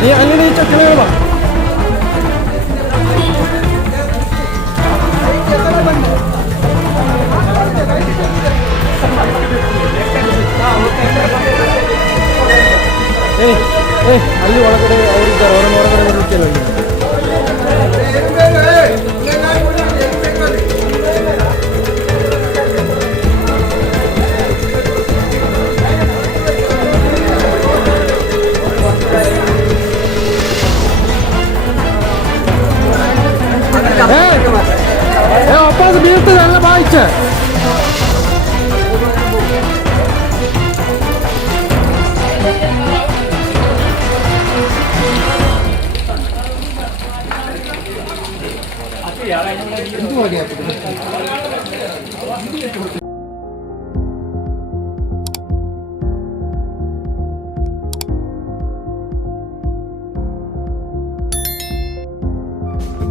നീ അങ്ങനെ ചക്കണേ വാ ಅಲ್ಲಿ ಒಳಗಡೆ ಅವರಿದ್ದಾರೆ ಅವರನ್ನು ಹೊರಗಡೆ ಬರಲಿಕ್ಕೆಲ್ಲ ಅಪ್ಪ ಬೀಳ್ತದೆ ಎಲ್ಲ ಬಾಯ್ಚೆ itu mau dia